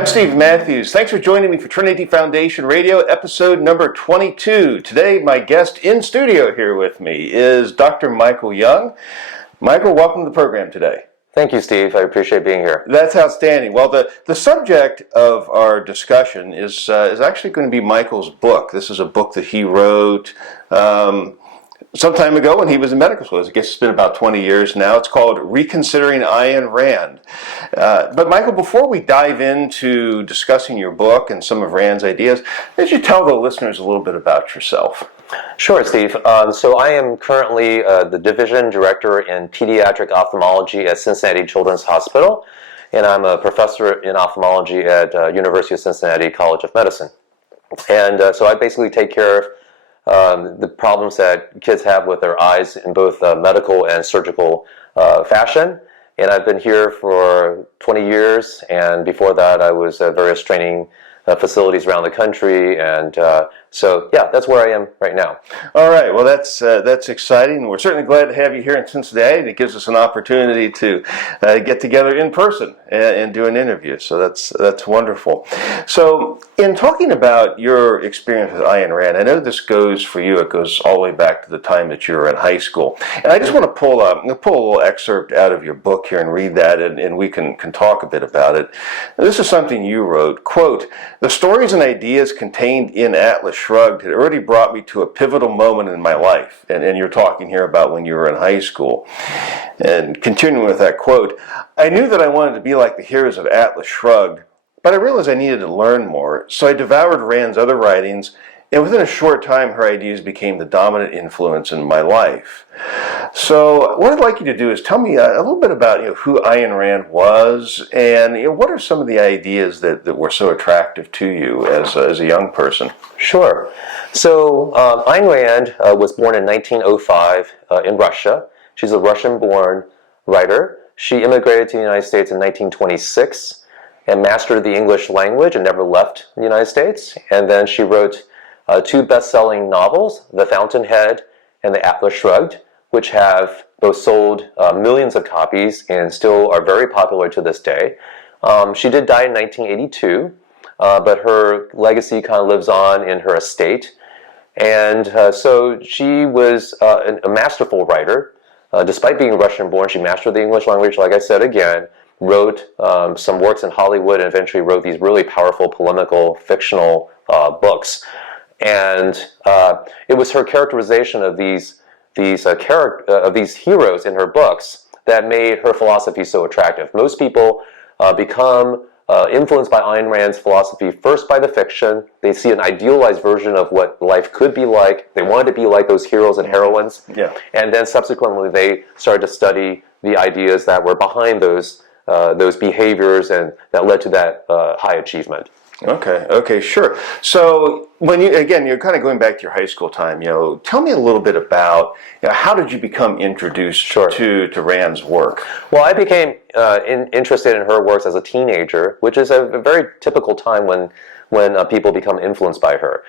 I'm Steve Matthews. Thanks for joining me for Trinity Foundation Radio, episode number 22. Today, my guest in studio here with me is Dr. Michael Young. Michael, welcome to the program today. Thank you, Steve. I appreciate being here. That's outstanding. Well, the subject of our discussion is actually going to be Michael's book. This is a book that he wrote some time ago when he was in medical school. I guess it's been about 20 years now. It's called Reconsidering Ayn Rand. But Michael, before we dive into discussing your book and some of Rand's ideas, could you tell the listeners a little bit about yourself? Sure, Steve. So I am currently the Division Director in Pediatric Ophthalmology at Cincinnati Children's Hospital, and I'm a professor in ophthalmology at University of Cincinnati College of Medicine. And so I basically take care of the problems that kids have with their eyes in both medical and surgical fashion. And I've been here for 20 years, and before that I was at various training facilities around the country, and so yeah, that's where I am right now. All right, well that's exciting. We're certainly glad to have you here in Cincinnati. It gives us an opportunity to get together in person and do an interview, so that's wonderful. So in talking about your experience with Ayn Rand, I know this goes for you, it goes all the way back to the time that you were in high school, and I just want to pull a little excerpt out of your book here and read that, and we can talk a bit about it. This is something you wrote, quote, "The stories and ideas contained in Atlas Shrugged had already brought me to a pivotal moment in my life." And you're talking here about when you were in high school. And continuing with that quote, "I knew that I wanted to be like the heroes of Atlas Shrugged, but I realized I needed to learn more, so I devoured Rand's other writings, and within a short time her ideas became the dominant influence in my life." So what I'd like you to do is tell me a little bit about who Ayn Rand was, and what are some of the ideas that were so attractive to you as a young person? Sure. So Ayn Rand was born in 1905 in Russia. She's a Russian-born writer. She immigrated to the United States in 1926 and mastered the English language and never left the United States. And then she wrote two best-selling novels, The Fountainhead and The Atlas Shrugged, which have both sold millions of copies and still are very popular to this day. She did die in 1982, but her legacy kind of lives on in her estate. And so she was a masterful writer. Despite being Russian-born, she mastered the English language, like I said again, wrote some works in Hollywood, and eventually wrote these really powerful polemical, fictional books. And it was her characterization of these heroes in her books that made her philosophy so attractive. Most people become influenced by Ayn Rand's philosophy first by the fiction. They see an idealized version of what life could be like. They wanted to be like those heroes and heroines. Yeah. And then subsequently they started to study the ideas that were behind those behaviors and that led to that high achievement. Okay, sure. So when you're kind of going back to your high school time, tell me a little bit about how did you become introduced to Rand's work? Well, I became interested in her works as a teenager, which is a very typical time when people become influenced by her.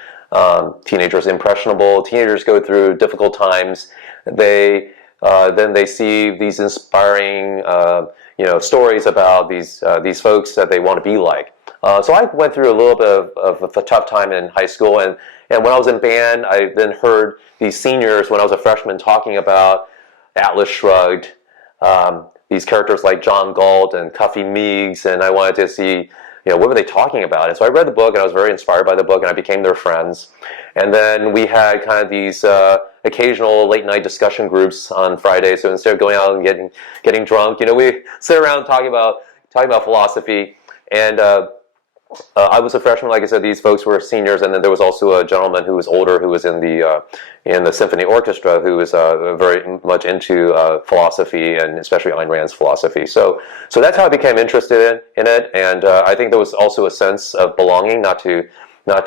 Teenagers impressionable. Teenagers go through difficult times. Then they see these inspiring stories about these folks that they want to be like. So I went through a little bit of a tough time in high school, and when I was in band, I then heard these seniors, when I was a freshman, talking about Atlas Shrugged, these characters like John Galt and Cuffy Meigs, and I wanted to see, what were they talking about? And so I read the book, and I was very inspired by the book, and I became their friends. And then we had kind of these occasional late-night discussion groups on Fridays. So instead of going out and getting drunk, we sit around talking about philosophy. And I was a freshman, like I said. These folks were seniors, and then there was also a gentleman who was older, who was in the symphony orchestra, who was very much into philosophy, and especially Ayn Rand's philosophy. So that's how I became interested in it, and I think there was also a sense of belonging, not to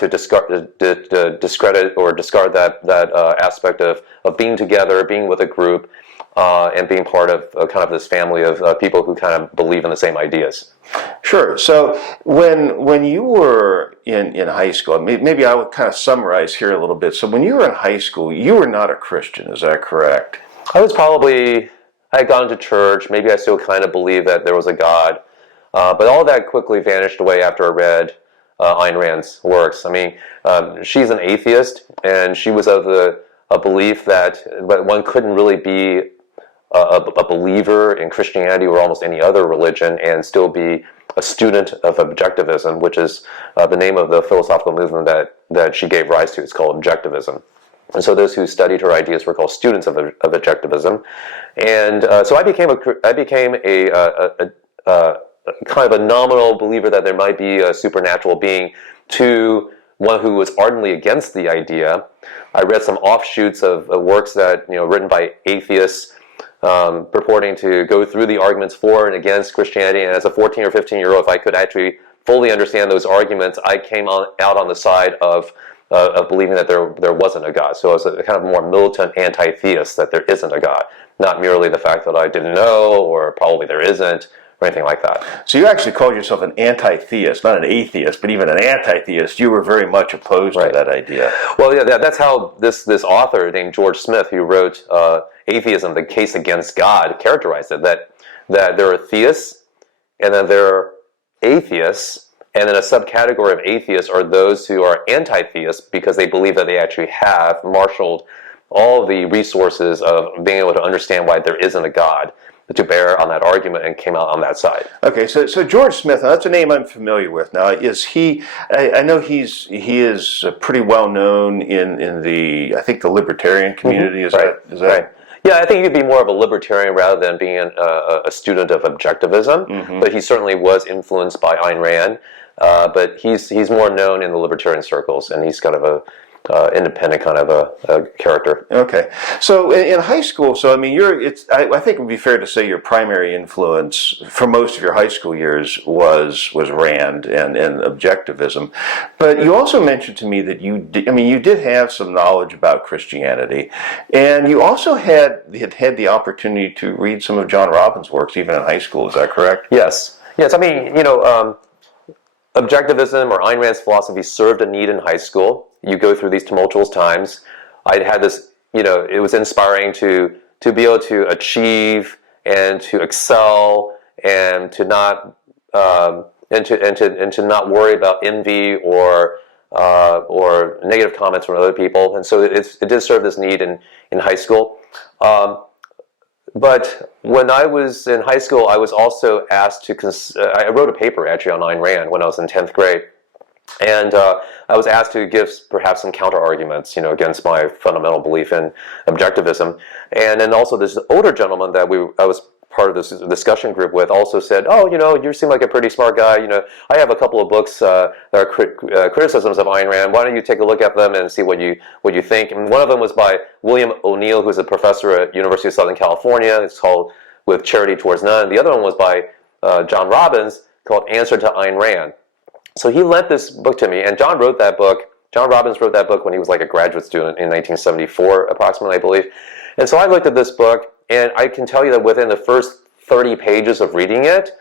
discredit or discard that aspect of being together, being with a group, and being part of kind of this family of people who kind of believe in the same ideas. Sure. So when you were in high school, maybe I would kind of summarize here a little bit. So when you were in high school, you were not a Christian, is that correct? I had gone to church. Maybe I still kind of believed that there was a God. But all that quickly vanished away after I read Ayn Rand's works. I mean, she's an atheist, and she was of a belief that one couldn't really be a believer in Christianity or almost any other religion and still be a student of objectivism, which is the name of the philosophical movement that she gave rise to. It's called objectivism. And so those who studied her ideas were called students of objectivism. And so I became a kind of a nominal believer that there might be a supernatural being, to one who was ardently against the idea. I read some offshoots of works that, written by atheists, purporting to go through the arguments for and against Christianity. And as a 14 or 15-year-old, if I could actually fully understand those arguments, I came out on the side of believing that there wasn't a God. So I was a kind of more militant anti-theist, that there isn't a God, not merely the fact that I didn't know, or probably there isn't, or anything like that. So you actually called yourself an anti-theist, not an atheist, but even an anti-theist. You were very much opposed to that idea. Well, yeah, that's how this author named George Smith, who wrote Atheism, the Case Against God, characterized it, that there are theists, and then there are atheists, and then a subcategory of atheists are those who are anti-theists because they believe that they actually have marshaled all the resources of being able to understand why there isn't a God to bear on that argument, and came out on that side. Okay, so George Smith, now that's a name I'm familiar with. Now, is he? I know he is pretty well known in the, I think, the libertarian community. Is that right? Yeah, I think he could be more of a libertarian rather than being a student of objectivism. But he certainly was influenced by Ayn Rand. But he's more known in the libertarian circles, and he's kind of a independent kind of a character. Okay, so in high school, so I mean, I think it would be fair to say your primary influence for most of your high school years was Rand and objectivism, but you also mentioned to me that you did have some knowledge about Christianity, and you also had the opportunity to read some of John Robbins' works even in high school. Is that correct? Yes. I mean, objectivism or Ayn Rand's philosophy served a need in high school. You go through these tumultuous times. I had this, it was inspiring to be able to achieve and to excel and to not and to not worry about envy or negative comments from other people. And so it did serve this need in high school. But when I was in high school, I was also asked I wrote a paper actually on Ayn Rand when I was in 10th grade. And I was asked to give perhaps some counter-arguments, against my fundamental belief in objectivism. And then also this older gentleman that I was part of this discussion group with also said, "Oh, you seem like a pretty smart guy. I have a couple of books that are criticisms of Ayn Rand. Why don't you take a look at them and see what you think?" And one of them was by William O'Neill, who's a professor at University of Southern California. It's called With Charity Towards None. The other one was by John Robbins, called Answer to Ayn Rand. So he lent this book to me, and John Robbins wrote that book when he was like a graduate student in 1974, approximately, I believe. And so I looked at this book, and I can tell you that within the first 30 pages of reading it,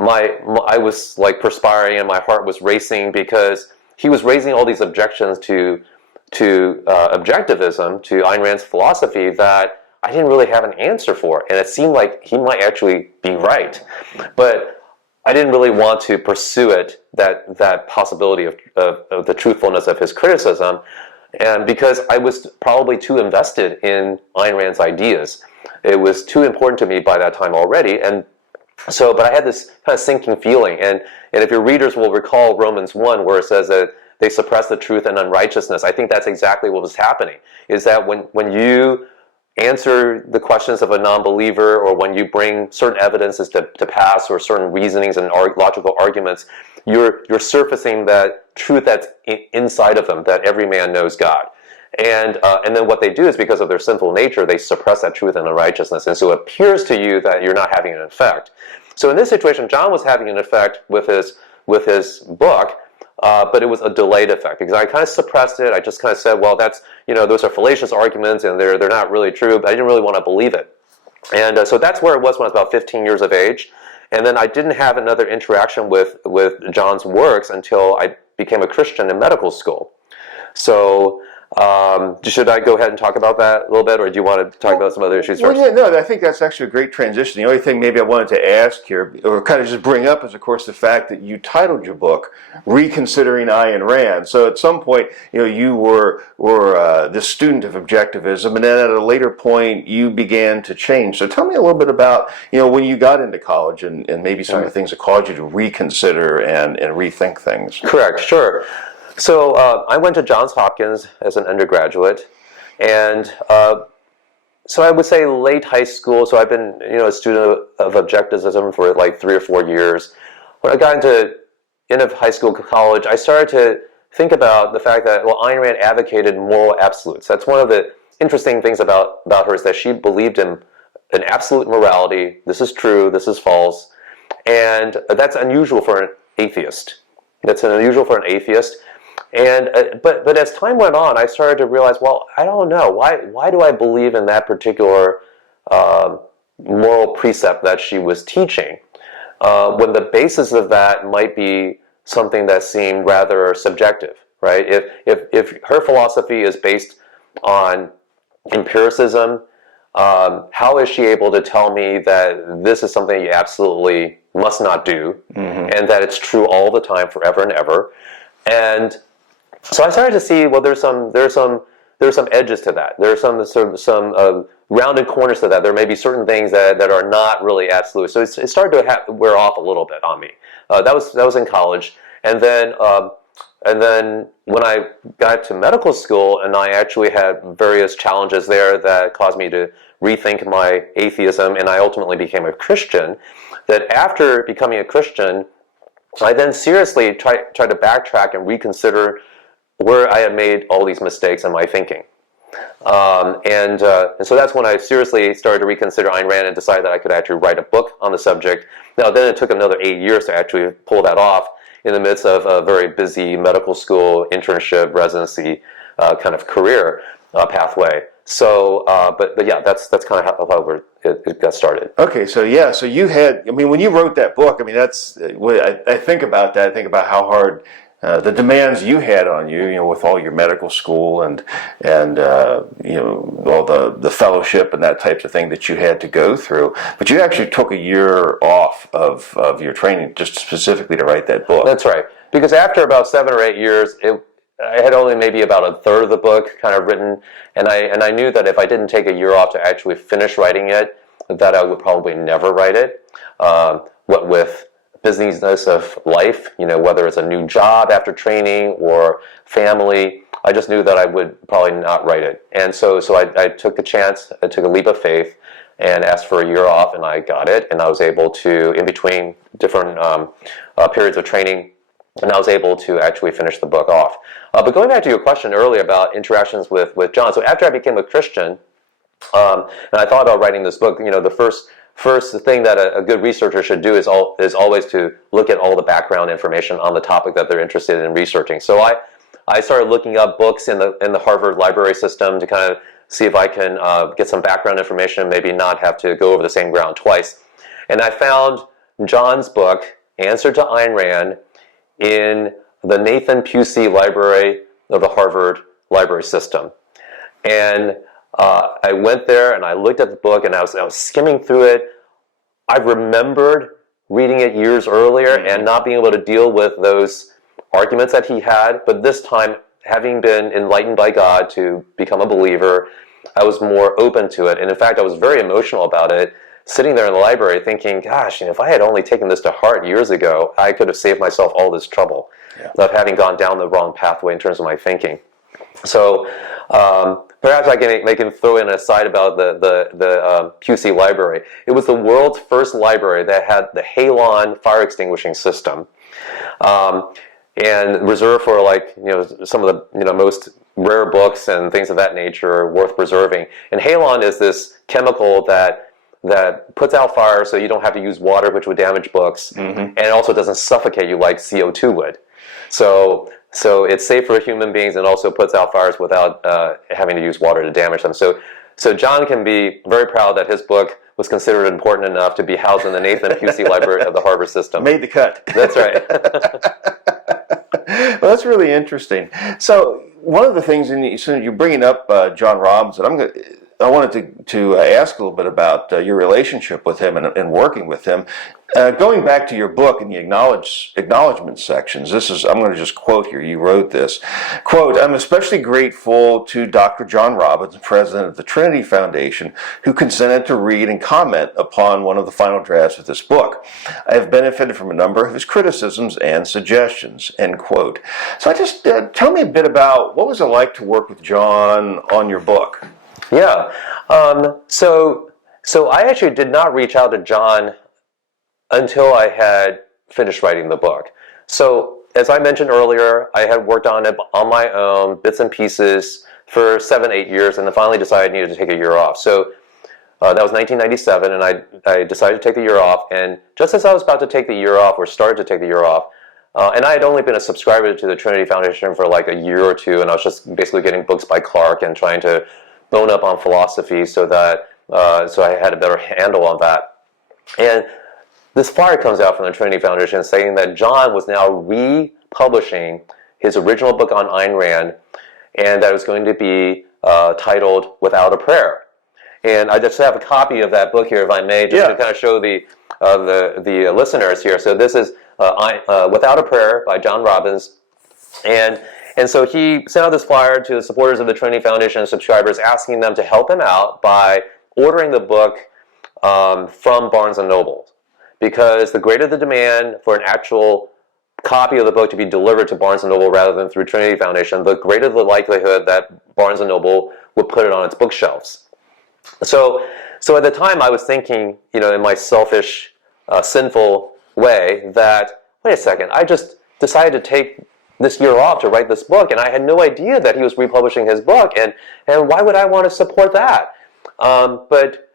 I was like perspiring and my heart was racing, because he was raising all these objections to objectivism, to Ayn Rand's philosophy, that I didn't really have an answer for. And it seemed like he might actually be right. But I didn't really want to pursue it, that possibility of the truthfulness of his criticism, and because I was probably too invested in Ayn Rand's ideas. It was too important to me by that time already, and so, but I had this kind of sinking feeling, and if your readers will recall Romans 1, where it says that they suppress the truth and unrighteousness, I think that's exactly what was happening, is that when you answer the questions of a non-believer, or when you bring certain evidences to pass, or certain reasonings and logical arguments, you're surfacing that truth that's inside of them, that every man knows God. And then what they do is, because of their sinful nature, they suppress that truth and unrighteousness, and so it appears to you that you're not having an effect. So in this situation, John was having an effect with his book, but it was a delayed effect, because I kind of suppressed it. I just kind of said, well, that's, those are fallacious arguments and they're not really true, but I didn't really want to believe it. And so that's where it was when I was about 15 years of age. And then I didn't have another interaction with John's works until I became a Christian in medical school. So Should I go ahead and talk about that a little bit, or do you want to talk about some other issues first? Yeah, no, I think that's actually a great transition. The only thing maybe I wanted to ask here, or kind of just bring up, is of course the fact that you titled your book "Reconsidering Ayn Rand." So at some point, you were the student of objectivism, and then at a later point, you began to change. So tell me a little bit about when you got into college, and maybe some of the things that caused you to reconsider and rethink things. Correct, sure. So I went to Johns Hopkins as an undergraduate, and so I would say late high school. So I've been a student of objectivism for like 3 or 4 years. When I got into end of high school, college, I started to think about the fact that Ayn Rand advocated moral absolutes. That's one of the interesting things about her, is that she believed in an absolute morality. This is true. This is false, and that's unusual for an atheist. That's unusual for an atheist. And but as time went on, I started to realize, I don't know, why do I believe in that particular moral precept that she was teaching, when the basis of that might be something that seemed rather subjective, right? If her philosophy is based on empiricism, how is she able to tell me that this is something you absolutely must not do, and that it's true all the time, forever and ever? And so I started to see, there's some edges to that. There are some rounded corners to that. There may be certain things that are not really absolute. So it started to wear off a little bit on me. That was in college, and then when I got to medical school, and I actually had various challenges there that caused me to rethink my atheism, and I ultimately became a Christian. That after becoming a Christian, I then seriously tried to backtrack and reconsider where I had made all these mistakes in my thinking. And so that's when I seriously started to reconsider Ayn Rand and decided that I could actually write a book on the subject. Now, then it took another 8 years to actually pull that off in the midst of a very busy medical school, internship, residency kind of career pathway. So, but yeah, that's kind of how it got started. Okay, so you had, when you wrote that book, that's, I think about that, I think about how hard the demands you had on you, with all your medical school and all the fellowship and that types of thing that you had to go through. But you actually took a year off of your training just specifically to write that book. That's right. Because after about 7 or 8 years, I had only maybe about a third of the book kind of written, and I knew that if I didn't take a year off to actually finish writing it, that I would probably never write it. What with busyness of life, whether it's a new job after training or family, I just knew that I would probably not write it. And so I took a chance, I took a leap of faith and asked for a year off, and I got it, and I was able to, in between different periods of training, and I was able to actually finish the book off. But going back to your question earlier about interactions with John, so after I became a Christian, and I thought about writing this book, the first thing that a good researcher should do is always to look at all the background information on the topic that they're interested in researching. So I started looking up books in the Harvard library system to kind of see if I can get some background information, maybe not have to go over the same ground twice. And I found John's book, Answer to Ayn Rand, in the Nathan Pusey Library of the Harvard library system. And I went there and I looked at the book, and I was skimming through it. I remembered reading it years earlier and not being able to deal with those arguments that he had. But this time, having been enlightened by God to become a believer, I was more open to it. And in fact, I was very emotional about it, sitting there in the library thinking, gosh, if I had only taken this to heart years ago, I could have saved myself all this trouble of having gone down the wrong pathway in terms of my thinking. So perhaps I can throw in a aside about the Pusey Library. It was the world's first library that had the halon fire extinguishing system, and reserved for some of the most rare books and things of that nature worth preserving. And halon is this chemical that puts out fire, so you don't have to use water, which would damage books, and it also doesn't suffocate you like CO2 would. So it's safe for human beings, and also puts out fires without having to use water to damage them. So John can be very proud that his book was considered important enough to be housed in the Nathan Pusey Library of the Harvard system. Made the cut. That's right. Well, that's really interesting. So one of the things, and so you're bringing up John Robinson, I wanted to ask a little bit about your relationship with him and working with him. Going back to your book in the acknowledgement sections, I'm going to just quote here. You wrote this, quote, "I'm especially grateful to Dr. John Robinson, president of the Trinity Foundation, who consented to read and comment upon one of the final drafts of this book. I have benefited from a number of his criticisms and suggestions," end quote. So tell me a bit about what was it like to work with John on your book? Yeah. So I actually did not reach out to John until I had finished writing the book. So as I mentioned earlier, I had worked on it on my own, bits and pieces, for 7-8 years, and then finally decided I needed to take a year off. So that was 1997, and I decided to take the year off. And just as I was about to take the year off, or started to take the year off, and I had only been a subscriber to the Trinity Foundation for like a year or two, and I was just basically getting books by Clark and trying to bone up on philosophy so that so I had a better handle on that. And this flyer comes out from the Trinity Foundation saying that John was now republishing his original book on Ayn Rand, and that it was going to be titled "Without a Prayer." And I just have a copy of that book here, if I may, just to kind of show the listeners here. So this is "Without a Prayer" by John Robbins, and so he sent out this flyer to the supporters of the Trinity Foundation and subscribers, asking them to help him out by ordering the book from Barnes & Noble. Because the greater the demand for an actual copy of the book to be delivered to Barnes & Noble rather than through Trinity Foundation, the greater the likelihood that Barnes & Noble would put it on its bookshelves. So at the time I was thinking, in my selfish, sinful way that, wait a second, I just decided to take this year off to write this book, and I had no idea that he was republishing his book, and why would I want to support that? But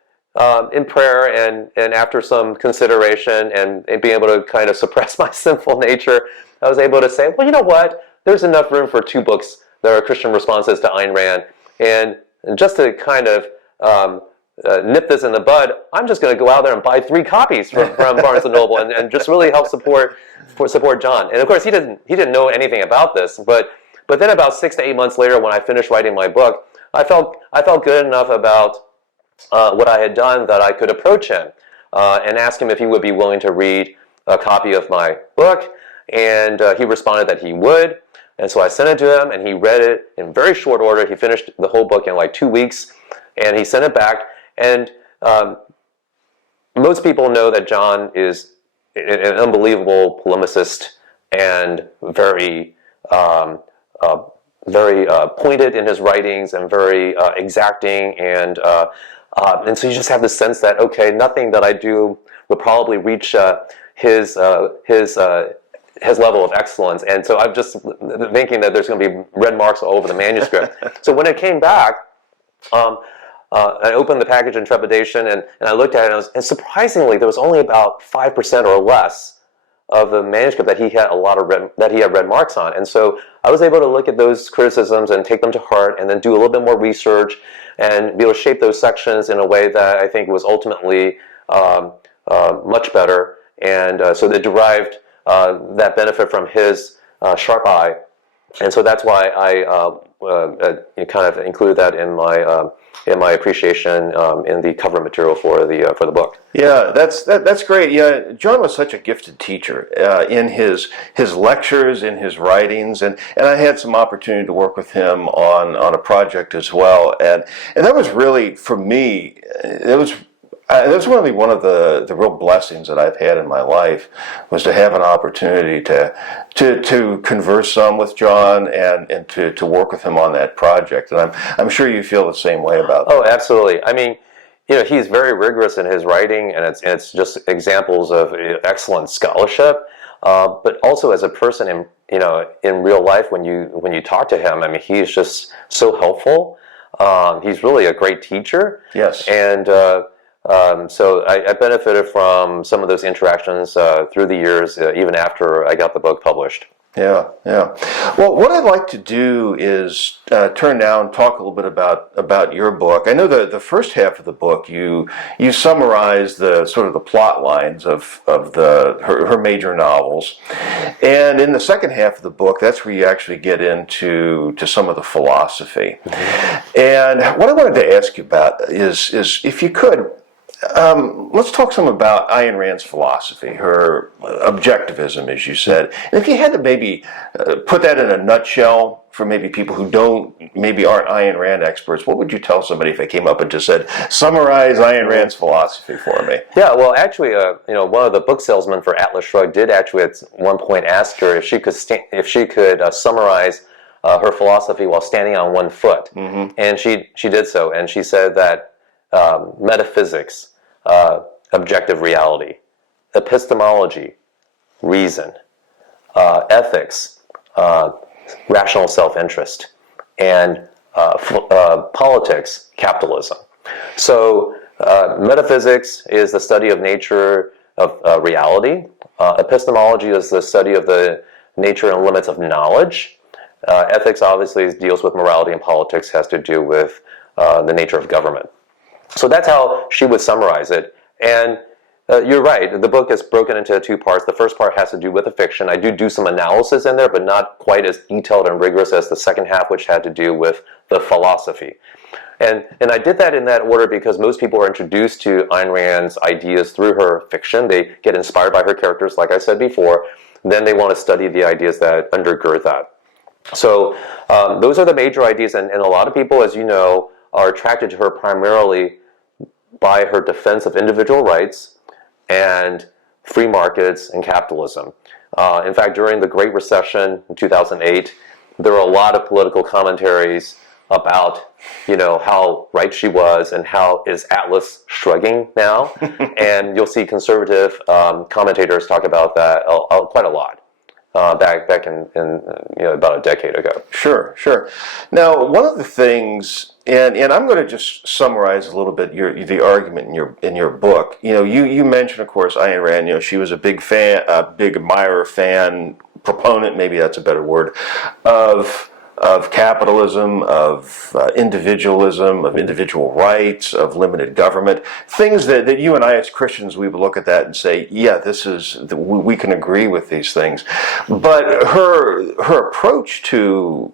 in prayer and after some consideration and being able to kind of suppress my sinful nature, I was able to say, well, you know what? There's enough room for 2 books that are Christian responses to Ayn Rand. And just to kind of nip this in the bud, I'm just going to go out there and buy 3 copies from Barnes & Noble and just really help support John. And of course, he didn't know anything about this. But then about 6 to 8 months later, when I finished writing my book, I felt good enough about what I had done that I could approach him and ask him if he would be willing to read a copy of my book, and he responded that he would, and so I sent it to him, and he read it in very short order. He finished the whole book in like 2 weeks, and he sent it back, and most people know that John is an unbelievable polemicist and very pointed in his writings and very exacting, and so you just have the sense that, okay, nothing that I do would probably reach his level of excellence. And so I'm just thinking that there's going to be red marks all over the manuscript. So when it came back, I opened the package in trepidation, and I looked at it, and surprisingly, there was only about 5% or less of the manuscript that he had red marks on. And so I was able to look at those criticisms and take them to heart, and then do a little bit more research and be able to shape those sections in a way that I think was ultimately much better. And so they derived that benefit from his sharp eye. And so that's why I kind of included that in my appreciation in the cover material for the book. Yeah, that's great. Yeah, John was such a gifted teacher in his lectures, in his writings, and I had some opportunity to work with him on a project as well, and that was really, for me, it was really one of the real blessings that I've had in my life, was to have an opportunity to converse some with John and to work with him on that project. And I'm sure you feel the same way about that. Oh, absolutely. I mean, he's very rigorous in his writing, and it's just examples of excellent scholarship. But also as a person in real life, when you talk to him, I mean, he's just so helpful. He's really a great teacher. Yes. And so I benefited from some of those interactions through the years, even after I got the book published. Yeah, yeah. Well, what I'd like to do is turn now and talk a little bit about your book. I know the first half of the book you summarize the sort of the plot lines of her major novels, and in the second half of the book, that's where you actually get into some of the philosophy. Mm-hmm. And what I wanted to ask you about is if you could. Let's talk some about Ayn Rand's philosophy, her objectivism, as you said. And if you had to maybe put that in a nutshell for maybe people who maybe aren't Ayn Rand experts, what would you tell somebody if they came up and just said, summarize Ayn Rand's philosophy for me? Yeah, well, actually, one of the book salesmen for Atlas Shrugged did actually at one point ask her if she could summarize her philosophy while standing on one foot, mm-hmm. and she did so, and she said that metaphysics, objective reality, epistemology, reason, ethics, rational self-interest, and politics, capitalism. So metaphysics is the study of nature of reality. Epistemology is the study of the nature and limits of knowledge. Ethics obviously deals with morality, and politics has to do with the nature of government. So that's how she would summarize it. And you're right, the book is broken into two parts. The first part has to do with the fiction. I do some analysis in there, but not quite as detailed and rigorous as the second half, which had to do with the philosophy. And I did that in that order because most people are introduced to Ayn Rand's ideas through her fiction. They get inspired by her characters, like I said before. Then they want to study the ideas that undergird that. So those are the major ideas, and a lot of people, as you know, are attracted to her primarily by her defense of individual rights and free markets and capitalism. In fact, during the Great Recession in 2008, there were a lot of political commentaries about, how right she was and how is Atlas shrugging now. And you'll see conservative commentators talk about that quite a lot. Back in about a decade ago. Sure. Now, one of the things, and I'm going to just summarize a little bit the argument in your book. You mentioned, of course, Ayn Rand. She was a big admirer, proponent, maybe that's a better word, of capitalism, of individualism, of individual rights, of limited government, things that you and I as Christians, we would look at that and say, yeah, we can agree with these things. But her approach to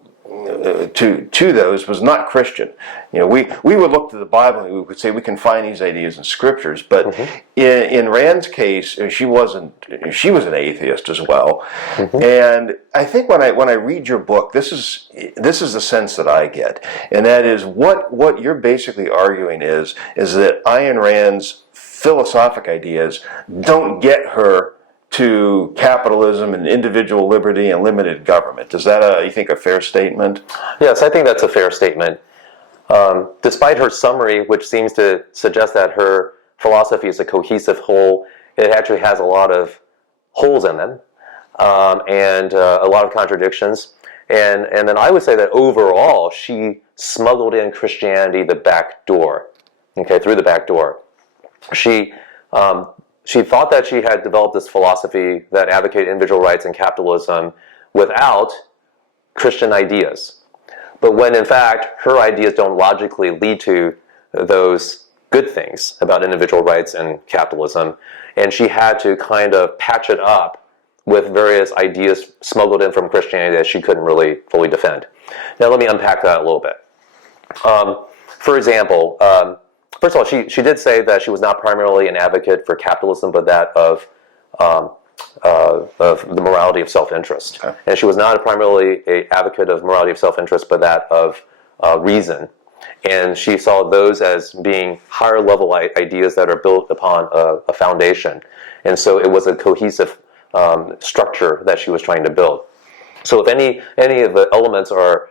those was not Christian. We would look to the Bible and we would say we can find these ideas in scriptures, but mm-hmm. in Rand's case, she was an atheist as well. Mm-hmm. And I think when I read your book, this is the sense that I get, and that is what you're basically arguing is that Ayn Rand's philosophic ideas don't get her to capitalism and individual liberty and limited government. Is that you think, a fair statement? Yes, I think that's a fair statement. Despite her summary, which seems to suggest that her philosophy is a cohesive whole, it actually has a lot of holes in them and a lot of contradictions. And then I would say that overall, she smuggled in Christianity the back door, through the back door. She thought that she had developed this philosophy that advocated individual rights and capitalism without Christian ideas. But when, in fact, her ideas don't logically lead to those good things about individual rights and capitalism, and she had to kind of patch it up with various ideas smuggled in from Christianity that she couldn't really fully defend. Now, let me unpack that a little bit. For example, first of all, she did say that she was not primarily an advocate for capitalism, but that of the morality of self-interest. Okay. And she was not primarily an advocate of morality of self-interest, but that of reason. And she saw those as being higher level ideas that are built upon a foundation. And so it was a cohesive structure that she was trying to build. So if any of the elements are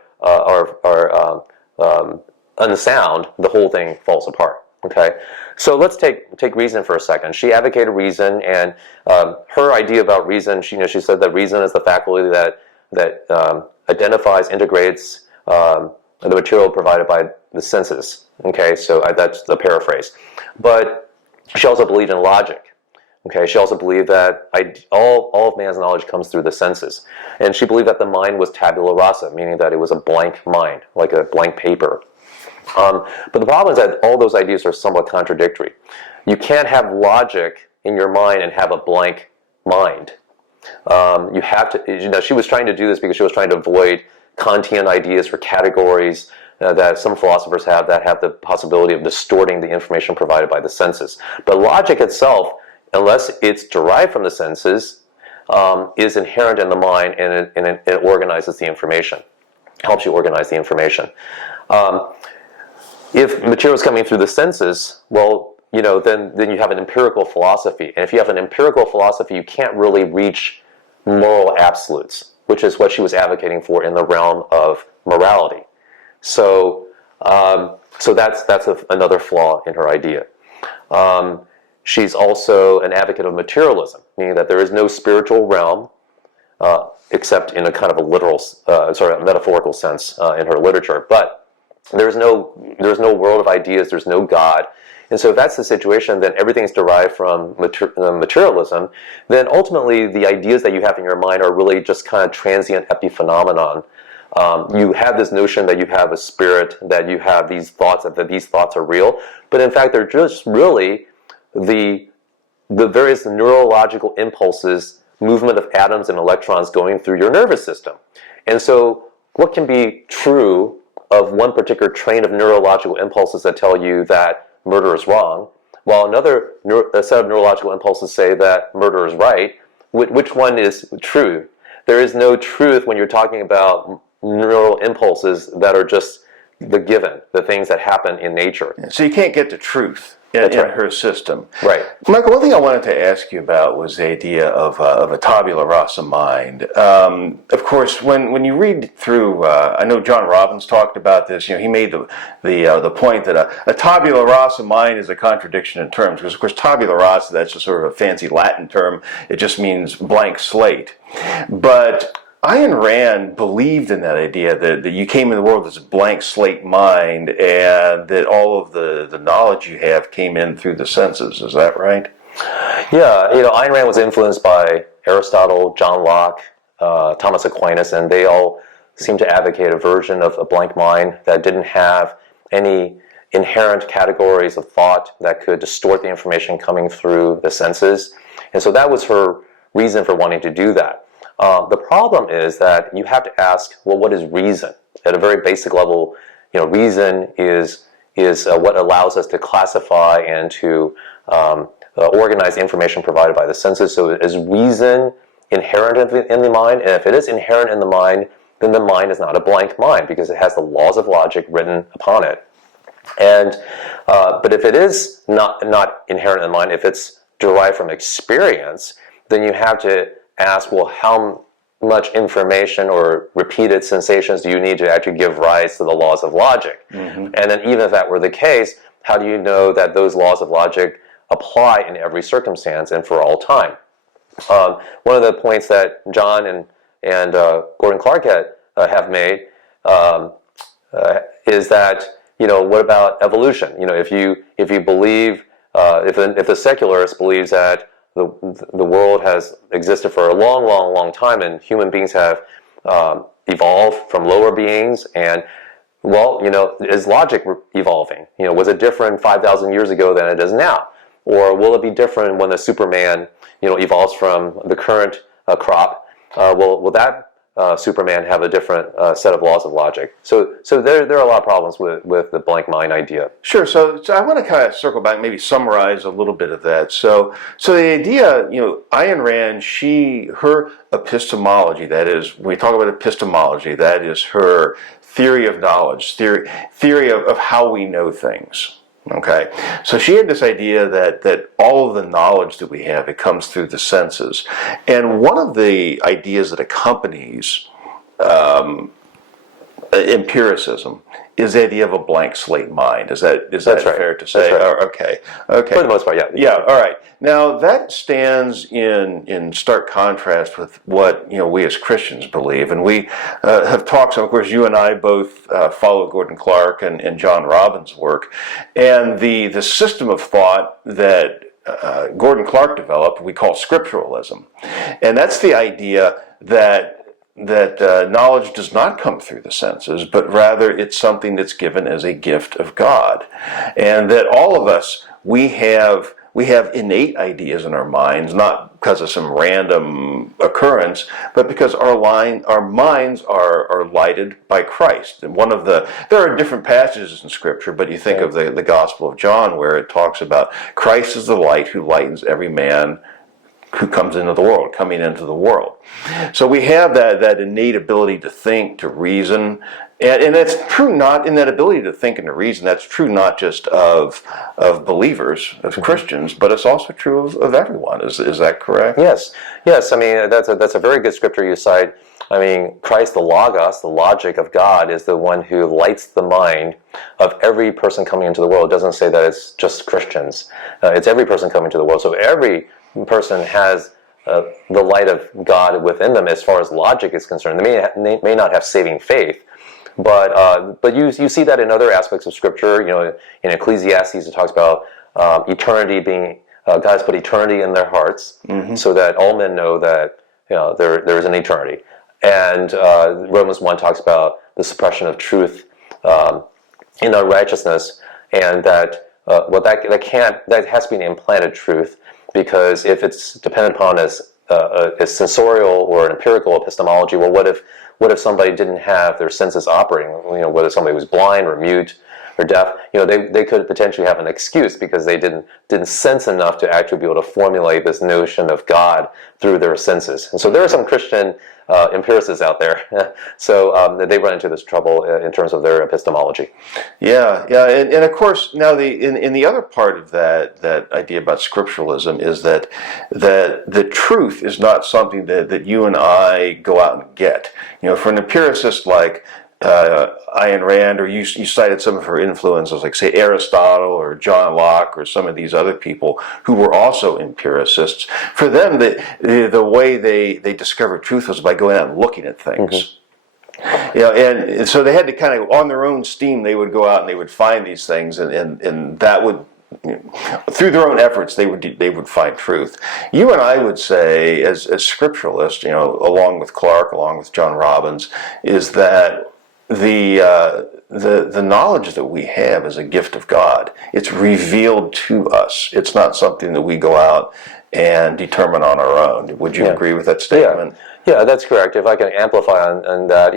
unsound, the whole thing falls apart. Okay, so let's take reason for a second. She advocated reason, and her idea about reason, she said that reason is the faculty that identifies, integrates the material provided by the senses. Okay, so that's the paraphrase. But she also believed in logic. Okay, she also believed that all of man's knowledge comes through the senses. And she believed that the mind was tabula rasa, meaning that it was a blank mind, like a blank paper. But the problem is that all those ideas are somewhat contradictory. You can't have logic in your mind and have a blank mind. You have to, she was trying to do this because she was trying to avoid Kantian ideas for categories that some philosophers have that have the possibility of distorting the information provided by the senses. But logic itself, unless it's derived from the senses, is inherent in the mind, and it organizes the information, helps you organize the information. If material is coming through the senses, well, then you have an empirical philosophy. And if you have an empirical philosophy, you can't really reach moral absolutes, which is what she was advocating for in the realm of morality. So that's another flaw in her idea. She's also an advocate of materialism, meaning that there is no spiritual realm except in a kind of a literal, a metaphorical sense in her literature. But there's no world of ideas. There's no God. And so if that's the situation, then everything is derived from materialism. Then ultimately, the ideas that you have in your mind are really just kind of transient epiphenomenon. You have this notion that you have a spirit, that you have these thoughts, that these thoughts are real. But in fact, they're just really the various neurological impulses, movement of atoms and electrons going through your nervous system. And so what can be true of one particular train of neurological impulses that tell you that murder is wrong, while another set of neurological impulses say that murder is right? Which one is true? There is no truth when you're talking about neural impulses that are just the given, the things that happen in nature. So you can't get the truth in her system. Right. Michael, one thing I wanted to ask you about was the idea of a tabula rasa mind. Of course, when you read through, I know John Robbins talked about this. He made the point that a tabula rasa mind is a contradiction in terms, because of course tabula rasa, that's just sort of a fancy Latin term. It just means blank slate. But Ayn Rand believed in that idea that you came in the world as a blank slate mind, and that all of the knowledge you have came in through the senses. Is that right? Yeah, Ayn Rand was influenced by Aristotle, John Locke, Thomas Aquinas, and they all seem to advocate a version of a blank mind that didn't have any inherent categories of thought that could distort the information coming through the senses. And so that was her reason for wanting to do that. The problem is that you have to ask, well, what is reason? At a very basic level, reason is what allows us to classify and to organize information provided by the senses. So is reason inherent in the mind? And if it is inherent in the mind, then the mind is not a blank mind, because it has the laws of logic written upon it. And but if it is not inherent in the mind, if it's derived from experience, then you have to ask, well, how much information or repeated sensations do you need to actually give rise to the laws of logic? Mm-hmm. And then even if that were the case, how do you know that those laws of logic apply in every circumstance and for all time? One of the points that John and Gordon Clark have made is that, what about evolution? If you believe, if the secularist believes that the world has existed for a long, long, long time, and human beings have evolved from lower beings, and is logic evolving? Was it different 5,000 years ago than it is now? Or will it be different when the Superman, evolves from the current crop? Will that Superman have a different set of laws of logic? So there are a lot of problems with the blank mind idea. Sure. So I want to kind of circle back, maybe summarize a little bit of that. So the idea, Ayn Rand, her epistemology, that is, when we talk about epistemology, that is her theory of knowledge, theory of how we know things. Okay, so she had this idea that all of the knowledge that we have, it comes through the senses. And one of the ideas that accompanies empiricism is the idea of a blank slate mind. Is that That's right. fair to say? That's right. Okay. For the most part, yeah. Yeah, all right. Now, that stands in stark contrast with what we as Christians believe. And we have talked, so of course you and I both follow Gordon Clark and John Robbins' work. And the system of thought that Gordon Clark developed, we call scripturalism. And that's the idea that knowledge does not come through the senses, but rather it's something that's given as a gift of God. And that all of us, we have innate ideas in our minds, not because of some random occurrence, but because our minds are lighted by Christ. And there are different passages in Scripture, but you think of the Gospel of John, where it talks about Christ is the light who lightens every man who comes into the world, coming into the world. So we have that innate ability to think, to reason, and that's true not in that ability to think and to reason. That's true not just of believers, of Christians, but it's also true of everyone. Is that correct? Yes. I mean, that's a very good scripture you cite. I mean, Christ, the Logos, the logic of God, is the one who lights the mind of every person coming into the world. It doesn't say that it's just Christians. It's every person coming to the world. So every person has the light of God within them as far as logic is concerned. They may not have saving faith, but you see that in other aspects of Scripture. You know, in Ecclesiastes it talks about eternity being God has put eternity in their hearts, so that all men know that there is an eternity. And Romans 1 talks about the suppression of truth in unrighteousness, and that that has to be an implanted truth. Because if it's dependent upon as sensorial or an empirical epistemology, well, what if somebody didn't have their senses operating? Whether somebody was blind or mute or deaf, they could potentially have an excuse because they didn't sense enough to actually be able to formulate this notion of God through their senses. And so there are some Christian empiricists out there, so they run into this trouble in terms of their epistemology. Yeah, and of course now in the other part of that idea about scripturalism is that the truth is not something that you and I go out and get. For an empiricist like Ayn Rand, or you cited some of her influences, like say Aristotle or John Locke or some of these other people who were also empiricists. For them, the way they discovered truth was by going out and looking at things. And so they had to kind of, on their own steam, they would go out and they would find these things, and that would, through their own efforts, they would find truth. You and I would say, as scripturalists, along with Clark, along with John Robbins, is that the knowledge that we have is a gift of God. It's revealed to us. It's not something that we go out and determine on our own. Would you agree with that statement? Yeah, that's correct. If I can amplify on that,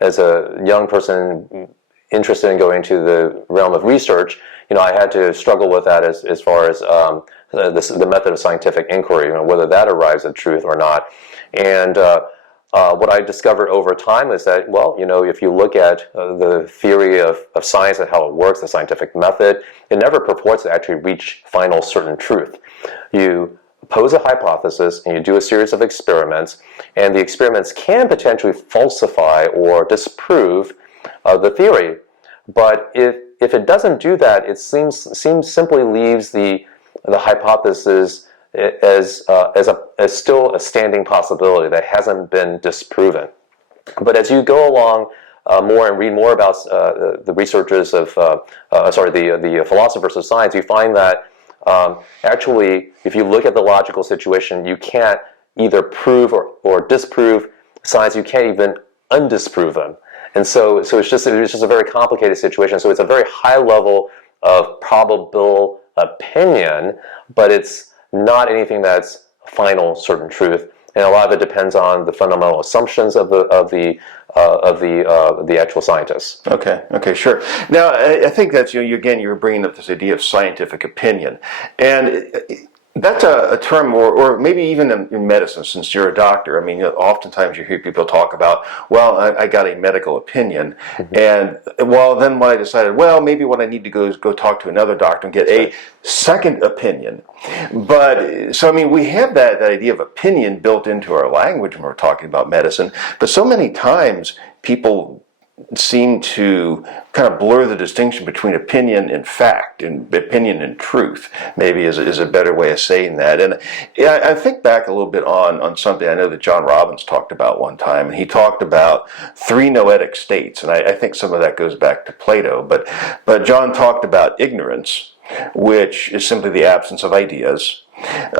as a young person interested in going to the realm of research, I had to struggle with that as far as the method of scientific inquiry, whether that arrives at truth or not. And what I discovered over time is that, if you look at the theory of science and how it works, the scientific method, it never purports to actually reach final certain truth. You pose a hypothesis and you do a series of experiments, and the experiments can potentially falsify or disprove the theory. But if it doesn't do that, it seems simply leaves the hypothesis as still a standing possibility that hasn't been disproven. But as you go along more and read more about the researchers of the philosophers of science, you find that actually, if you look at the logical situation, you can't either prove or disprove science. You can't even undisprove them. And so it's just a very complicated situation. So it's a very high level of probable opinion, but it's not anything that's final certain truth. And a lot of it depends on the fundamental assumptions of the actual scientists. Okay, sure. Now, I think that's, you're bringing up this idea of scientific opinion. And that's a term, or maybe even in medicine, since you're a doctor. I mean, oftentimes you hear people talk about, well, I got a medical opinion. And, then when I decided, maybe what I need to go is go talk to another doctor and get a second opinion. But, so, I mean, we have that idea of opinion built into our language when we're talking about medicine. But so many times people seem to kind of blur the distinction between opinion and fact, and opinion and truth, maybe is a better way of saying that. And I think back a little bit on something I know that John Robbins talked about one time, and he talked about three noetic states, and I think some of that goes back to Plato, but John talked about ignorance, which is simply the absence of ideas.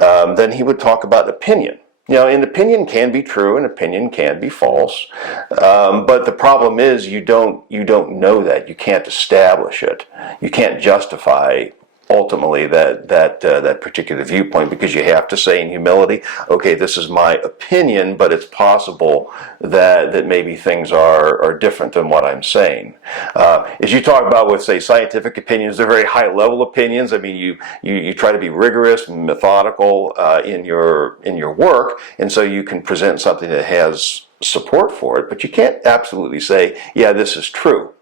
Then he would talk about opinion. An opinion can be true, an opinion can be false, but the problem is you don't know that. You can't establish it. You can't justify ultimately that particular viewpoint, because you have to say in humility, okay, this is my opinion, but it's possible that maybe things are different than what I'm saying. As you talk about with, say, scientific opinions, they're very high level opinions. I mean, you try to be rigorous and methodical in your work, and so you can present something that has support for it, but you can't absolutely say, yeah, this is true.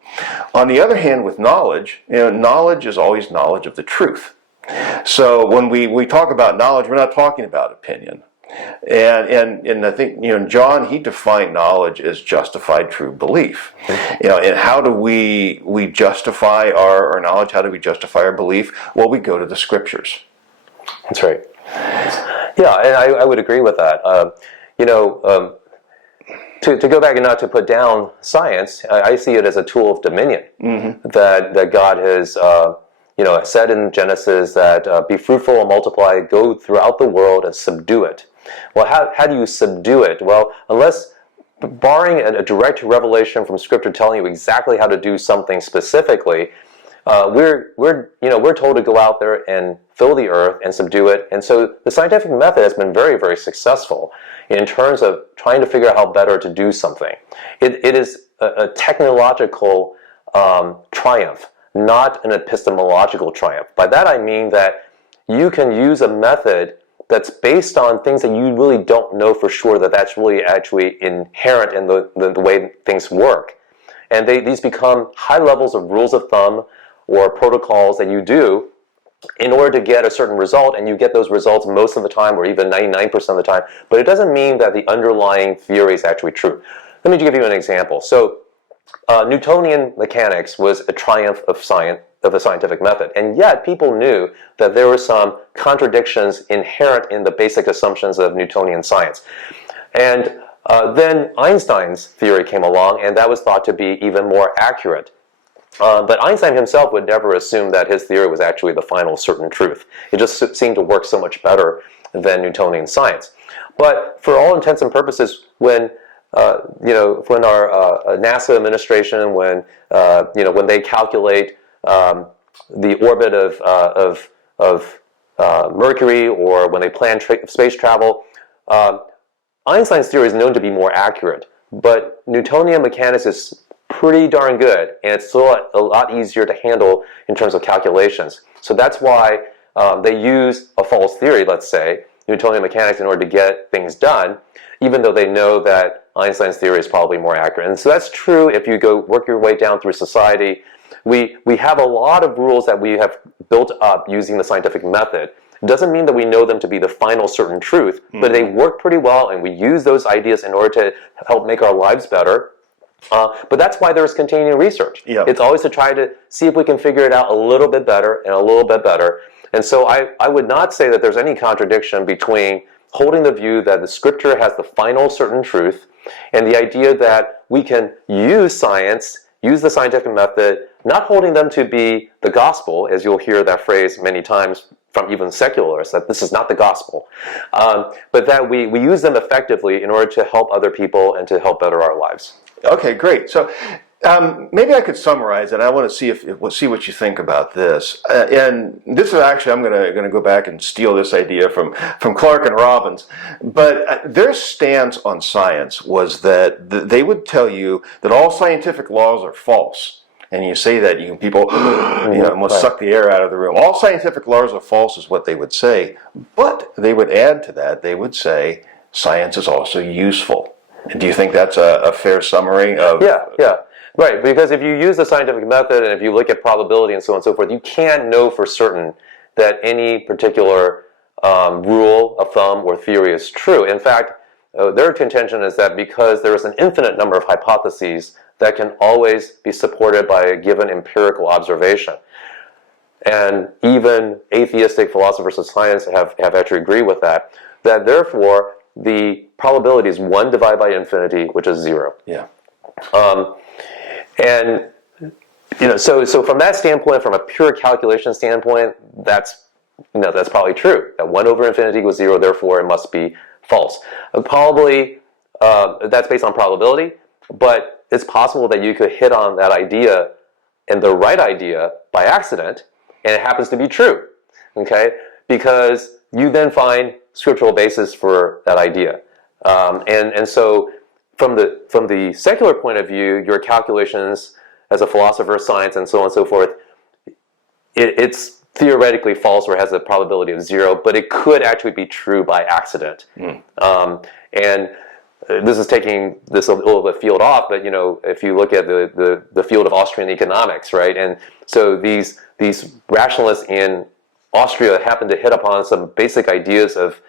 On the other hand, with knowledge, knowledge is always knowledge of the truth. So when we talk about knowledge, we're not talking about opinion. And I think, John, he defined knowledge as justified true belief. And how do we justify our knowledge? How do we justify our belief? Well, we go to the scriptures. That's right. Yeah, and I would agree with that. To go back and not to put down science, I see it as a tool of dominion. Mm-hmm. that God has said in Genesis that be fruitful and multiply, go throughout the world and subdue it. Well, how do you subdue it? Well, unless barring a direct revelation from Scripture telling you exactly how to do something specifically, we're told to go out there and fill the earth and subdue it. And so the scientific method has been very, very successful in terms of trying to figure out how better to do something. It is a technological triumph, not an epistemological triumph. By that I mean that you can use a method that's based on things that you really don't know for sure that's really actually inherent in the way things work. And these become high levels of rules of thumb or protocols that you do in order to get a certain result, and you get those results most of the time, or even 99% of the time, but it doesn't mean that the underlying theory is actually true. Let me give you an example. So, Newtonian mechanics was a triumph of the scientific method, and yet people knew that there were some contradictions inherent in the basic assumptions of Newtonian science. And then Einstein's theory came along, and that was thought to be even more accurate. But Einstein himself would never assume that his theory was actually the final certain truth. It just seemed to work so much better than Newtonian science. But for all intents and purposes, when our NASA administration, when they calculate the orbit of Mercury, or when they plan space travel, Einstein's theory is known to be more accurate. But Newtonian mechanics is pretty darn good, and it's still a lot easier to handle in terms of calculations. So that's why they use a false theory, let's say, Newtonian mechanics, in order to get things done, even though they know that Einstein's theory is probably more accurate. And so that's true if you go work your way down through society. We have a lot of rules that we have built up using the scientific method. It doesn't mean that we know them to be the final certain truth, but they work pretty well, and we use those ideas in order to help make our lives better. But that's why there's continuing research. Yep. It's always to try to see if we can figure it out a little bit better and a little bit better. And so I would not say that there's any contradiction between holding the view that the Scripture has the final certain truth, and the idea that we can use science, use the scientific method, not holding them to be the gospel, as you'll hear that phrase many times from even secularists, that this is not the gospel, but that we use them effectively in order to help other people and to help better our lives. Okay, great. So maybe I could summarize it. I want to see what you think about this. And this is actually, I'm going to go back and steal this idea from Clark and Robbins. But their stance on science was that they would tell you that all scientific laws are false. And you say that, people almost suck the air out of the room. All scientific laws are false is what they would say. But they would add to that, they would say science is also useful. Do you think that's a fair summary of... Yeah. Right, because if you use the scientific method and if you look at probability and so on and so forth, you can't know for certain that any particular rule of thumb or theory is true. In fact, their contention is that because there is an infinite number of hypotheses that can always be supported by a given empirical observation. And even atheistic philosophers of science have actually agreed with that therefore the probability is 1 divided by infinity, which is 0. Yeah. And So from that standpoint, from a pure calculation standpoint, that's probably true. That 1 over infinity equals 0, therefore it must be false. Probably that's based on probability, but it's possible that you could hit on that idea and the right idea by accident, and it happens to be true. Okay, because you then find scriptural basis for that idea, and so from the secular point of view, your calculations as a philosopher of science and so on and so forth, it's theoretically false or has a probability of 0, but it could actually be true by accident. And this is taking this a little bit field off, but if you look at the field of Austrian economics, right, and so these rationalists in Austria happen to hit upon some basic ideas of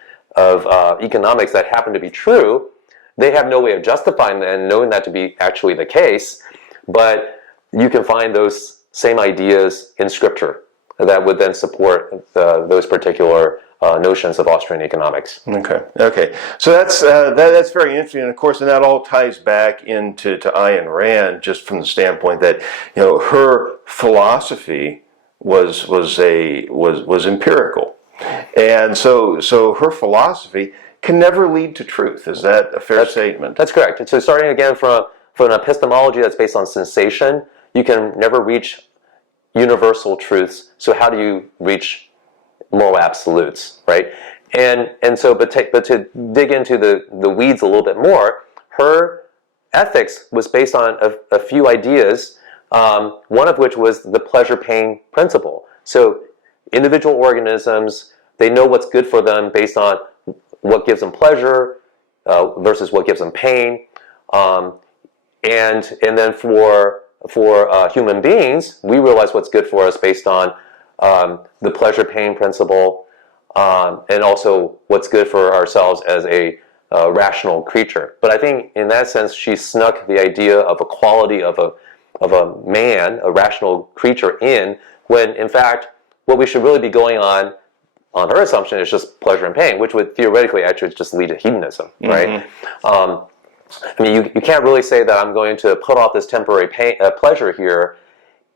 economics that happen to be true. They have no way of justifying that and knowing that to be actually the case, but you can find those same ideas in Scripture that would then support those particular notions of Austrian economics. Okay. So that's very interesting, and of course, and that all ties back into Ayn Rand, just from the standpoint that her philosophy was empirical, and so her philosophy can never lead to truth. Is that a fair statement? That's correct. So starting again from an epistemology that's based on sensation, you can never reach universal truths. So how do you reach moral absolutes, right? And so, but to dig into the weeds a little bit more, her ethics was based on a few ideas. One of which was the pleasure-pain principle. So individual organisms, they know what's good for them based on what gives them pleasure versus what gives them pain. And then for human beings, we realize what's good for us based on the pleasure-pain principle, and also what's good for ourselves as a rational creature. But I think in that sense, she snuck the idea of a quality of a man, a rational creature, in when in fact what we should really be going on her assumption is just pleasure and pain, which would theoretically actually just lead to hedonism, right? I mean, you can't really say that I'm going to put off this temporary pleasure here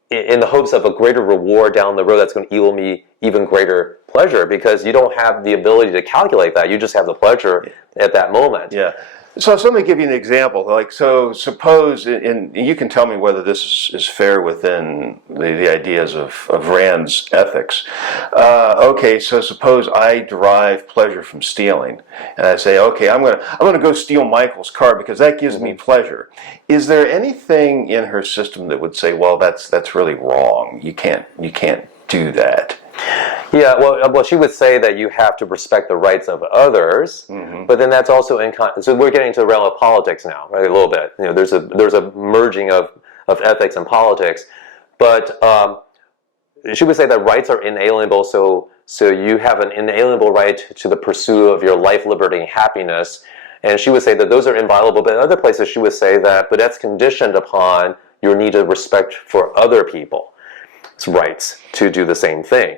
in the hopes of a greater reward down the road that's going to yield me even greater pleasure, because you don't have the ability to calculate that. You just have the pleasure at that moment. Yeah. So let me give you an example. Like, so suppose, and you can tell me whether this is fair within the ideas of Rand's ethics. Okay, so suppose I derive pleasure from stealing, and I say, okay, I'm gonna go steal Michael's car because that gives me pleasure. Is there anything in her system that would say, well, that's really wrong? You can't do that. Yeah, well, she would say that you have to respect the rights of others, but then that's also so we're getting into the realm of politics now, right? A little bit. There's a merging of ethics and politics, but she would say that rights are inalienable. So you have an inalienable right to the pursuit of your life, liberty, and happiness, and she would say that those are inviolable. But in other places, she would say that, but that's conditioned upon your need of respect for other people's rights to do the same thing.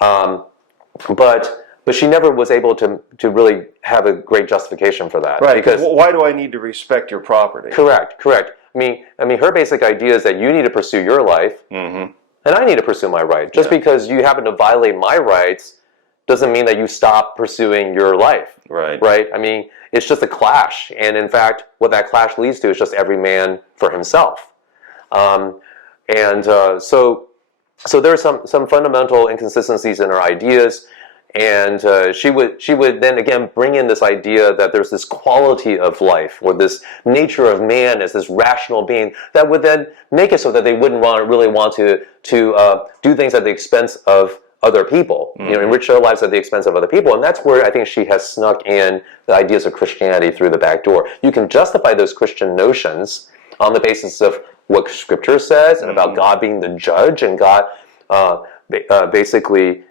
But she never was able to really have a great justification for that. Right. Because why do I need to respect your property? Correct. I mean, her basic idea is that you need to pursue your life, and I need to pursue my right. Just because you happen to violate my rights doesn't mean that you stop pursuing your life. Right. Right. I mean, it's just a clash, and in fact, what that clash leads to is just every man for himself. So there are some fundamental inconsistencies in her ideas, and she would then again bring in this idea that there's this quality of life, or this nature of man as this rational being, that would then make it so that they wouldn't really want to do things at the expense of other people, enrich their lives at the expense of other people. And that's where I think she has snuck in the ideas of Christianity through the back door. You can justify those Christian notions on the basis of what Scripture says, and about God being the judge, and God basically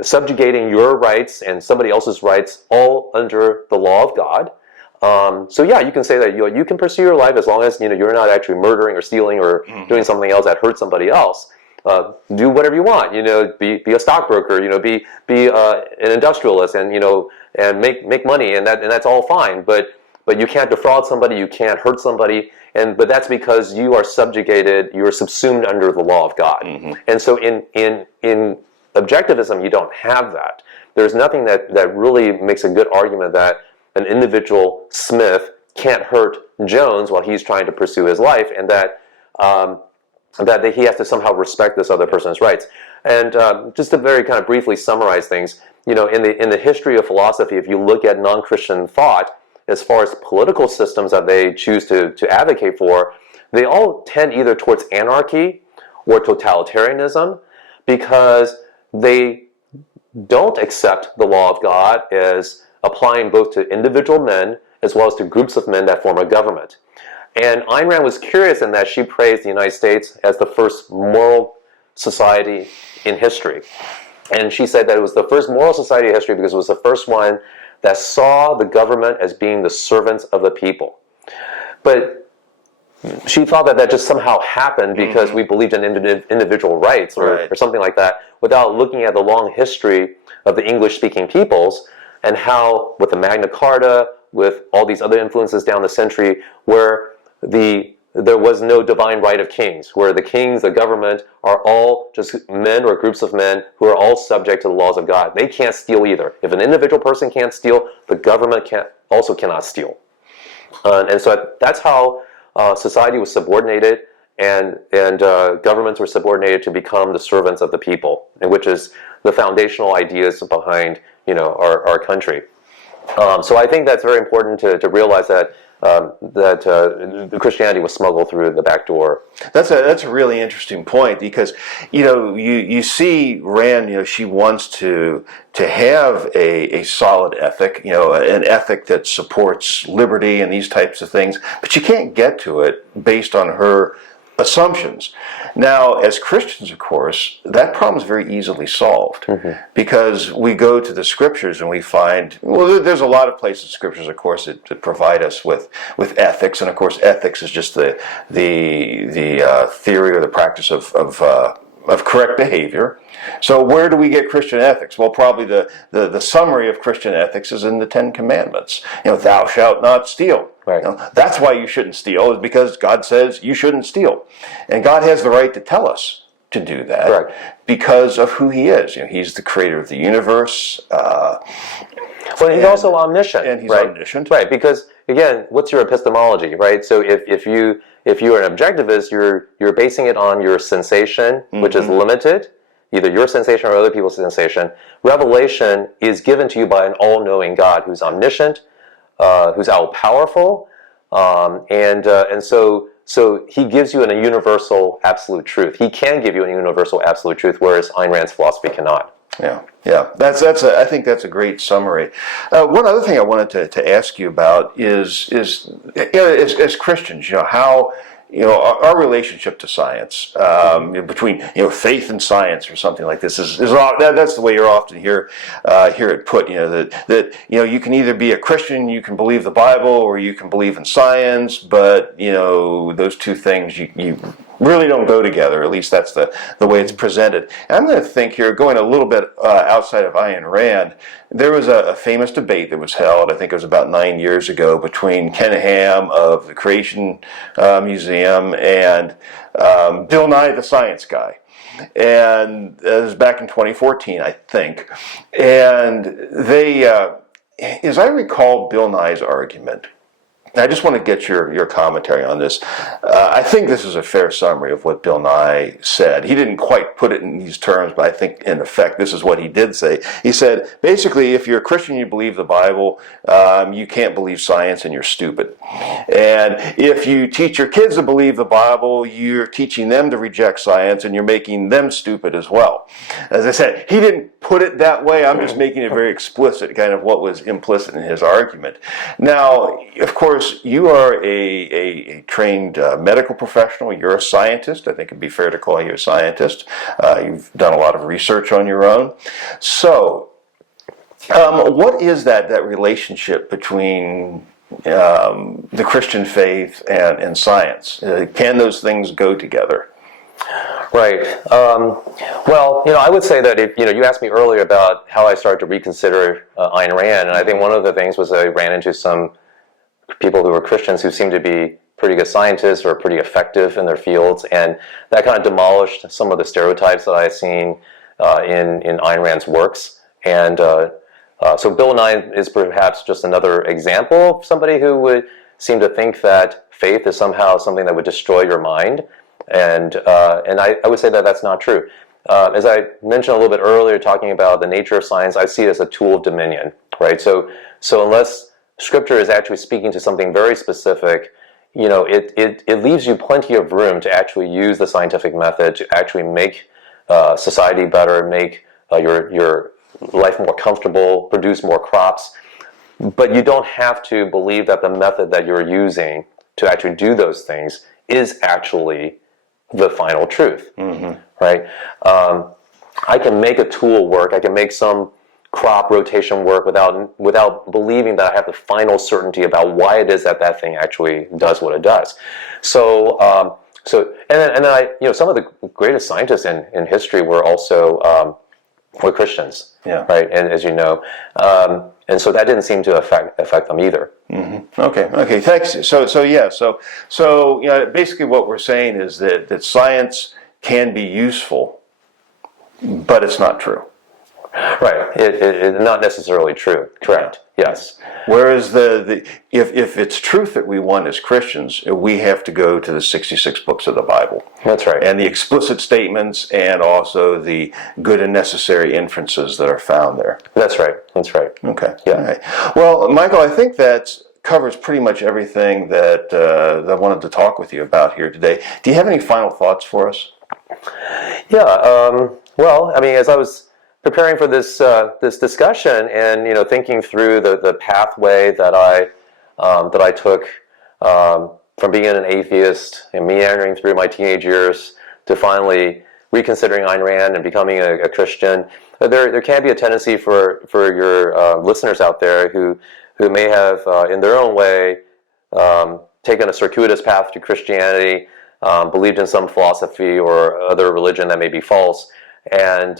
subjugating your rights and somebody else's rights all under the law of God. So yeah, you can say that you can pursue your life as long as you're not actually murdering or stealing or doing something else that hurts somebody else. Do whatever you want. Be a stockbroker. Be an industrialist, and and make money, and that's all fine. But but you can't defraud somebody, you can't hurt somebody, but that's because you are subjugated, you are subsumed under the law of God. And so in objectivism, you don't have that. There's nothing that really makes a good argument that an individual Smith can't hurt Jones while he's trying to pursue his life, and that he has to somehow respect this other person's rights. And just to very kind of briefly summarize things, in the history of philosophy, if you look at non-Christian thought, as far as political systems that they choose to advocate for, they all tend either towards anarchy or totalitarianism, because they don't accept the law of God as applying both to individual men as well as to groups of men that form a government. And Ayn Rand was curious in that she praised the United States as the first moral society in history. And she said that it was the first moral society in history because it was the first one that saw the government as being the servants of the people. But she thought that just somehow happened because we believed in individual rights or something like that, without looking at the long history of the English-speaking peoples and how, with the Magna Carta, with all these other influences down the century, where there was no divine right of kings, where the kings, the government, are all just men or groups of men who are all subject to the laws of God. They can't steal either. If an individual person can't steal, the government also cannot steal. And so that's how society was subordinated, and governments were subordinated to become the servants of the people, and which is the foundational ideas behind our country. So I think that's very important to realize that Christianity was smuggled through the back door. That's a really interesting point, because you see Rand, she wants to have a solid ethic, an ethic that supports liberty and these types of things, but you can't get to it based on her assumptions. Now, as Christians, of course, that problem is very easily solved, because we go to the scriptures and we find, well, there's a lot of places in scriptures, of course, that provide us with ethics, and of course, ethics is just the theory or the practice of correct behavior. So where do we get Christian ethics? Well, probably the summary of Christian ethics is in the Ten Commandments. Thou shalt not steal. Right. That's why you shouldn't steal, is because God says you shouldn't steal. And God has the right to tell us to do that because of who He is. He's the creator of the universe. Well, He's also omniscient. And He's omniscient. Right, because, again, what's your epistemology, right? So if you're an objectivist, you're basing it on your sensation, which is limited, either your sensation or other people's sensation. Revelation is given to you by an all-knowing God who's omniscient, who's all-powerful, and so He gives you a universal absolute truth. He can give you a universal absolute truth, whereas Ayn Rand's philosophy cannot. Yeah. I think that's a great summary. One other thing I wanted to ask you about is as Christians, how our relationship to science, between faith and science or something like this is that's the way you're often hear it put. That you can either be a Christian, you can believe the Bible, or you can believe in science, but those two things you really don't go together. At least that's the way it's presented. And I'm going to think here, going a little bit outside of Ayn Rand. There was a famous debate that was held, I think it was about 9 years ago, between Ken Ham of the Creation Museum and Bill Nye the Science Guy. And it was back in 2014, I think. And they, as I recall Bill Nye's argument, I just want to get your commentary on this. I think this is a fair summary of what Bill Nye said. He didn't quite put it in these terms, but I think in effect this is what he did say. He said, basically, if you're a Christian, you believe the Bible, you can't believe science and you're stupid. And if you teach your kids to believe the Bible, you're teaching them to reject science and you're making them stupid as well. As I said, he didn't put it that way. I'm just making it very explicit, kind of what was implicit in his argument. Now, of course, you are a trained medical professional. You're a scientist. I think it'd be fair to call you a scientist. You've done a lot of research on your own. So, what is that relationship between the Christian faith and science? Can those things go together? Right. Well, I would say that if you asked me earlier about how I started to reconsider Ayn Rand, and I think one of the things was I ran into some people who were Christians who seemed to be pretty good scientists or pretty effective in their fields, and that kind of demolished some of the stereotypes that I had seen in Ayn Rand's works. And so Bill Nye is perhaps just another example of somebody who would seem to think that faith is somehow something that would destroy your mind, and I would say that that's not true. As I mentioned a little bit earlier, talking about the nature of science, I see it as a tool of dominion, right? So unless Scripture is actually speaking to something very specific, it leaves you plenty of room to actually use the scientific method to actually make society better, make your life more comfortable, produce more crops. But you don't have to believe that the method that you're using to actually do those things is actually the final truth, right? I can make a tool work. I can make some crop rotation work without believing that I have the final certainty about why it is that thing actually does what it does. So and then some of the greatest scientists in history were also were Christians, right? And as you know, and so that didn't seem to affect them either. Okay, thanks. So basically what we're saying is that science can be useful, but it's not true. Right. It not necessarily true. Correct. Yes. Whereas if it's truth that we want as Christians, we have to go to the 66 books of the Bible. That's right. And the explicit statements and also the good and necessary inferences that are found there. That's right. Okay. Yeah. All right. Well, Michael, I think that covers pretty much everything that I wanted to talk with you about here today. Do you have any final thoughts for us? Yeah. Well, I mean, as I was preparing for this discussion and thinking through the pathway that I took from being an atheist and meandering through my teenage years to finally reconsidering Ayn Rand and becoming a Christian, there can be a tendency for your listeners out there who may have in their own way taken a circuitous path to Christianity, believed in some philosophy or other religion that may be false, and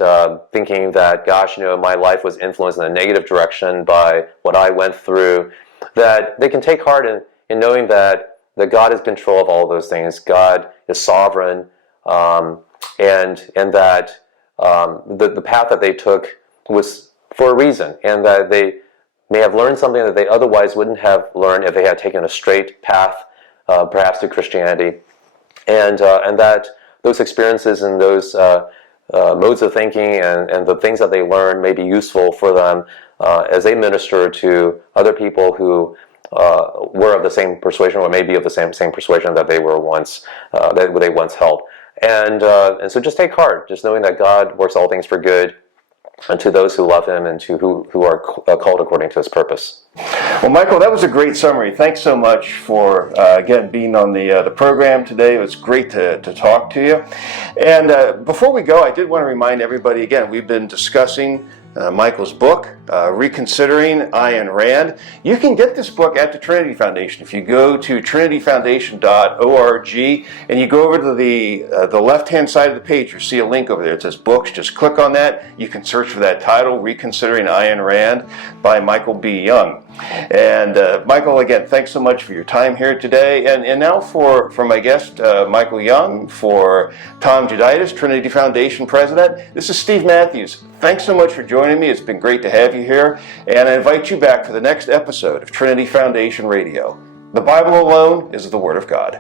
thinking that, gosh, my life was influenced in a negative direction by what I went through, that they can take heart in knowing that God is in control of all of those things. God is sovereign, and that the path that they took was for a reason, and that they may have learned something that they otherwise wouldn't have learned if they had taken a straight path, perhaps to Christianity, and that those experiences and those modes of thinking and the things that they learn may be useful for them as they minister to other people who were of the same persuasion, or maybe of the same persuasion that they were once held. And so just take heart, just knowing that God works all things for good, and to those who love Him and to who are called according to His purpose. Well, Michael, that was a great summary. Thanks so much for, again, being on the program today. It was great to talk to you. And before we go, I did want to remind everybody, again, we've been discussing Michael's book, Reconsidering Ayn Rand. You can get this book at the Trinity Foundation. If you go to trinityfoundation.org and you go over to the left-hand side of the page, you'll see a link over there. It says books. Just click on that. You can search for that title, Reconsidering Ayn Rand by Michael B. Young. And Michael, again, thanks so much for your time here today. And now for my guest, Michael Young, for Tom Juditis, Trinity Foundation President, this is Steve Matthews. Thanks so much for joining me. It's been great to have you here. And I invite you back for the next episode of Trinity Foundation Radio. The Bible alone is the Word of God.